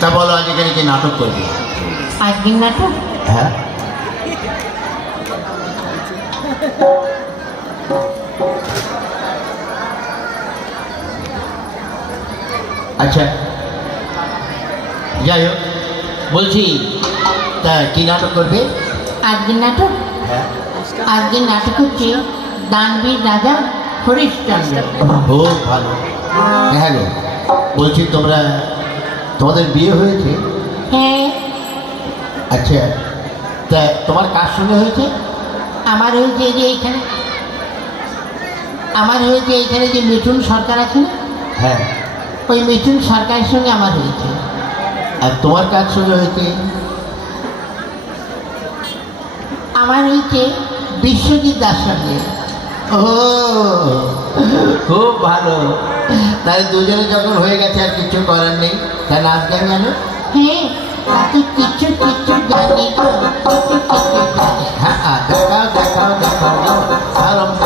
তা বলো আজ এখানে কি নাটক করবে? আজকের নাটক? হ্যাঁ। আচ্ছা যাই হোক, বলছি তা কি নাটক করবে? আজকের নাটক? হ্যাঁ। আজকের নাটক হচ্ছে দানবীর রাজা হরিশ্চন্দ্র। খুব ভালো। হ্যাঁ গো, বলছি তোমাদের বিয়ে হয়েছে? হ্যাঁ। আচ্ছা, তা তোমার কার সঙ্গে হয়েছে? আমার হয়েছে যে এইখানে, আমার হয়েছে এইখানে যে মিঠুন সরকার আছে না, হ্যাঁ। ওই মিঠুন সরকারের সঙ্গে আমার হয়েছে। আর তোমার কার সঙ্গে হয়েছে? আমার হয়েছে বিশ্বজিৎ দাস সঙ্গে। ও খুব ভালো। তাহলে দুজনে যখন হয়ে গেছে আর কিছু করার নেই, তা নাচ গান জানো? হ্যাঁ, তাতে কিচ্ছু কিচ্ছু জানি তো, কিচ্ছু কিচ্ছু জানি। হ্যাঁ, দেখাও দেখাও দেখাও, আরম্ভ।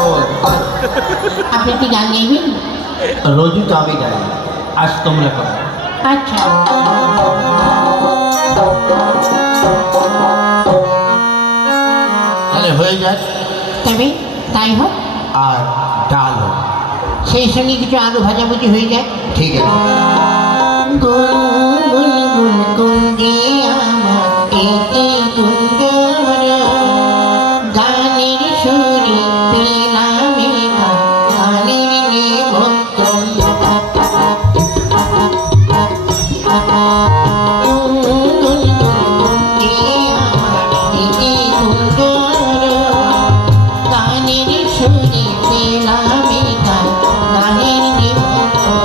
আপনি কি গান গাইবেন? রোজই তো আমি গাই, আজ তোমরা করো। আচ্ছা। তাহলে হয়ে যাক, তবে তাই হোক, আর ডাল হোক। সেই সঙ্গে কিছু আলু ভাজাভুজি হয়ে যায়। ঠিক আছে। গুন গুন গুন গুন গে আমার এতে গুঞ্জন, গানের সুরে পেলাম গানের নিমন্ত্রণ। গুন গুন গুন গে আমার এতে গুঞ্জন, গানের সুরে পেলাম গানের নিমন্ত্রণ।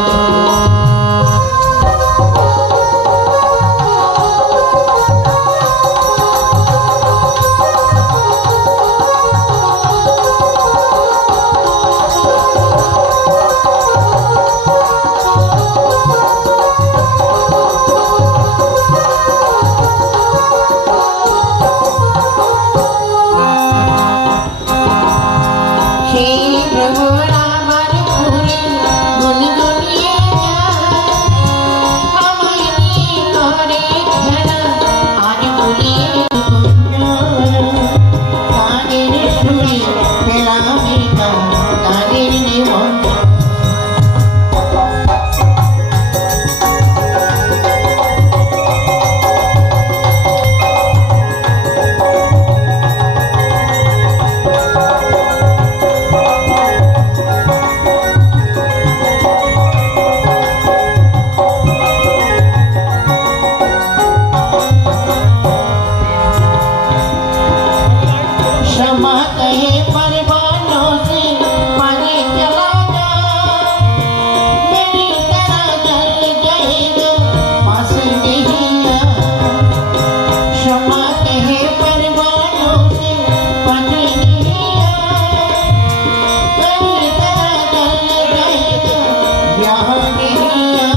সেই ভ্রমর আমার ঘুরে গুনগুনিয়ে যায়, আমায় নিয়ে করে খেলা আর বলিয়ে গুঞ্জন। গানের সুরে পেলাম গানের নিমন্ত্রণ। क्षमा कहे परवानों से पानी चला जा, मेरी तरह जल जाएगा पास नहीं आ। क्षमा कहे परवानों से पानी नहीं आ, मेरी तरह जल जाएगा यहाँ नहीं आ।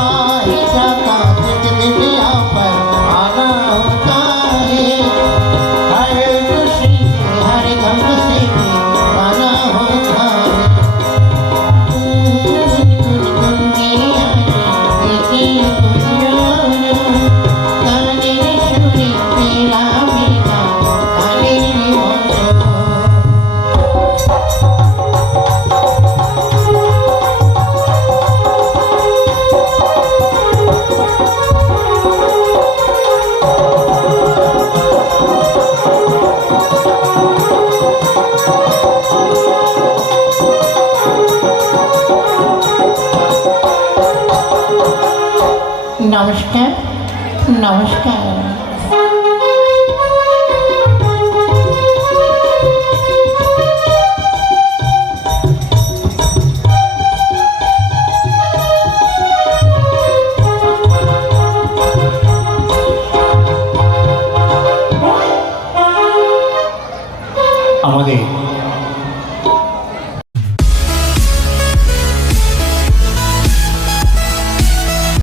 आएगा कातिक दिन यहाँ पर आना होता है, हर खुशी से हर गम से भी गाना होता है। गुन गुन के आगे एक गुंजन, गाने सुने पेला मेरा गाने निमंत्रण। নমস্কার, নমস্কার।